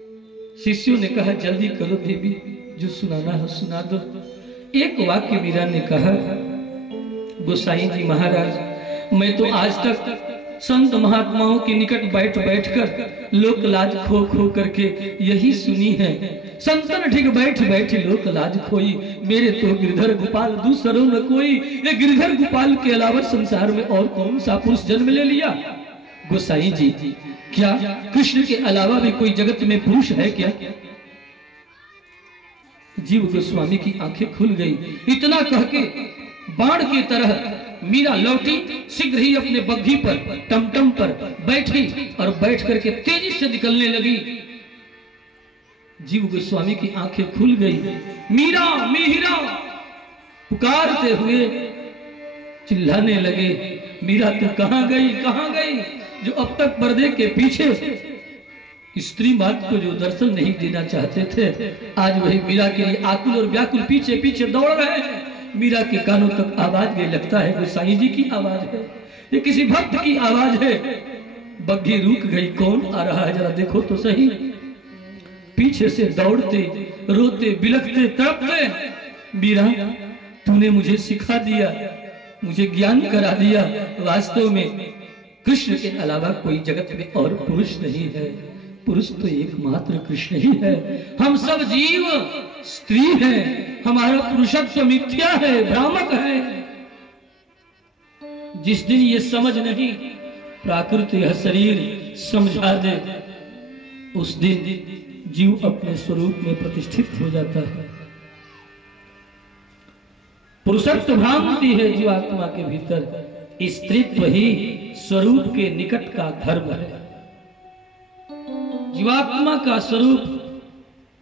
शिष्यों ने कहा जल्दी करो देवी, जो सुनाना है सुना दो। एक वाक्य मीरा ने कहा, गोसाई जी महाराज, मैं तो आज तक संत महात्माओं के निकट बैठ बैठकर लोक लाज खो खो करके यही सुनी है, संतन ठीक बैठ बैठ लोक लाज खोई, मेरे तो गिरधर गोपाल दूसरों न कोई। ये गिरधर गोपाल के अलावा संसार में और कौन सा पुरुष जन्म ले लिया? गोसाई जी, क्या कृष्ण के अलावा भी कोई जगत में पुरुष है क्या? जीव गोस्वामी की आंखें खुल गई। इतना कह के बाण की तरह मीरा लौटी, शीघ्र ही अपने बग्घी पर टमटम पर बैठी और बैठ करके तेजी से निकलने लगी। जीव गोस्वामी की आंखें खुल गई। मीरा मिहिरा पुकारते हुए चिल्लाने लगे, मीरा तू कहां गई, कहां गई? जो अब तक पर्दे के पीछे स्त्री मात को जो दर्शन नहीं देना चाहते थे, आज वही मीरा के लिए आकुल और व्याकुल पीछे पीछे दौड़ रहे हैं। मीरा के कानों तक आवाज गई, लगता है गोसाई जी की आवाज है, ये किसी भक्त की आवाज है। बग्घी रुक गई, कौन आ रहा है जरा देखो तो सही। पीछे से दौड़ते रोते बिलखते तड़पते, मीरा तूने मुझे सिखा दिया, मुझे ज्ञान करा दिया, वास्तव में कृष्ण के अलावा कोई जगत में और पुरुष नहीं है, पुरुष तो एकमात्र कृष्ण ही है। हम सब जीव स्त्री हैं, हमारा पुरुषत्व मिथ्या है, भ्रामक है। जिस दिन ये समझ नहीं प्राकृत यह शरीर समझा दे, उस दिन जीव अपने स्वरूप में प्रतिष्ठित हो जाता है। पुरुषत्व भ्रांति है जीव आत्मा के भीतर, स्त्रीत्व ही स्वरूप के निकट का धर्म है। जीवात्मा का स्वरूप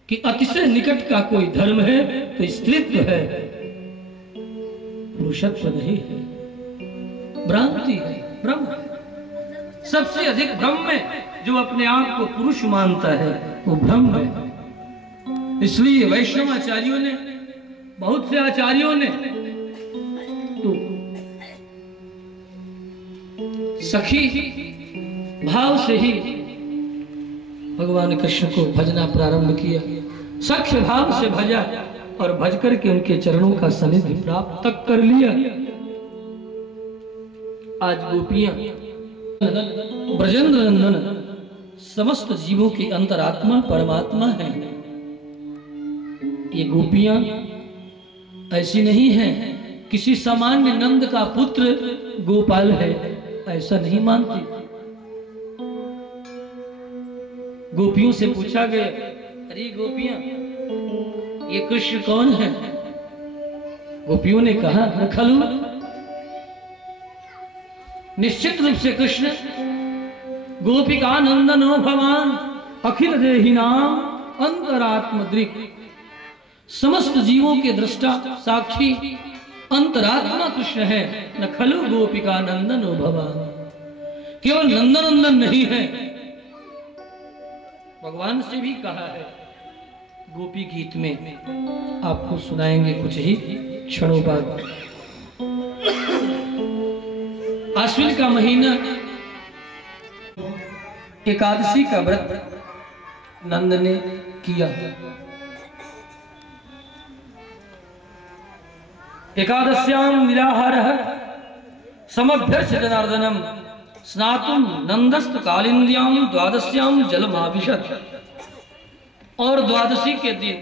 कि अतिशय निकट का कोई धर्म है तो स्त्रीत्व है, पुरुषत्व नहीं है, भ्रांति है, भ्रम है। सबसे अधिक भ्रम में जो अपने आप को पुरुष मानता है वो भ्रम है। इसलिए वैष्णवाचार्यों ने, बहुत से आचार्यों ने तो सखी भाव से ही भगवान कृष्ण को भजना प्रारंभ किया, सख्य भाव से भजा और भज करके उनके चरणों का सानिध्य प्राप्त तक कर लिया। आज गोपियां ब्रजेंद्र नंदन समस्त जीवों की अंतरात्मा परमात्मा है। ये गोपियां ऐसी नहीं है किसी सामान्य नंद का पुत्र गोपाल है, ऐसा नहीं मानती। गोपियों से पूछा गया, अरे गोपियां ये कृष्ण कौन है? गोपियों ने कहा, खलु निश्चित रूप से कृष्ण गोपिका नंदनो भगवान अखिल देहि नाम अंतरात्म दृक्, समस्त जीवों के दृष्टा साक्षी अंतरात्मा कृष्ण है। न खलु गोपिका नंदनो भगवान, केवल नंदनंदन नहीं है, भगवान से भी कहा है। गोपी गीत में आपको सुनाएंगे कुछ ही क्षणों बाद। आश्विन का महीना, एकादशी का व्रत नंद ने किया। एकादश्याम निराहारः समभ्यर्च्य जनार्दनम स्नातुम नंदस्त कालिंद्याम द्वादश्याम जलमाभिषत। और द्वादशी के दिन,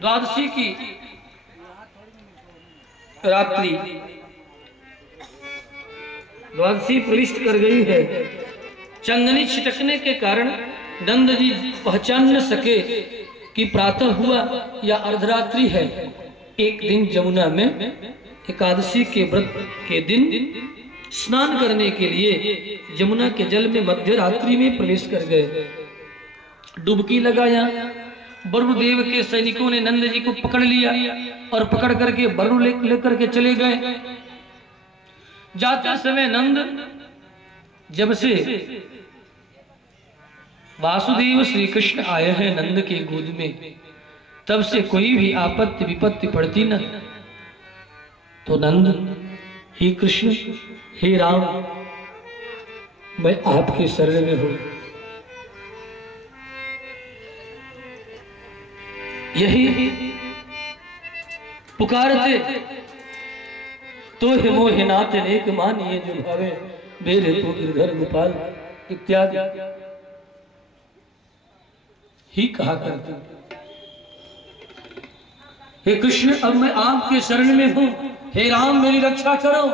द्वादशी की रात्रि, द्वादशी प्रविष्ट कर गई है। चंदनी छिटकने के कारण नंद जी पहचान न सके कि प्रातः हुआ या अर्धरात्रि है। एक दिन जमुना में एकादशी के व्रत के दिन स्नान करने के लिए यमुना के जल में मध्य रात्रि में प्रवेश कर गए। डुबकी लगाया, वरुणदेव के सैनिकों ने नंद जी को पकड़ लिया और पकड़ करके वरुण लेकर के चले गए। जाते समय नंद जब से वासुदेव श्री कृष्ण आए हैं नंद के गोद में, तब से कोई भी आपत्ति विपत्ति पड़ती न, तो नंद हे कृष्ण हे राम मैं आपके शरण में हूं, यही पुकारते तो हे मोहे नाथ नेक मानिए जो भावे मेरे तो गिरधर गोपाल इत्यादि ही कहा करते। हे कृष्ण, अब मैं आपके शरण में हूं, हे राम मेरी रक्षा करो।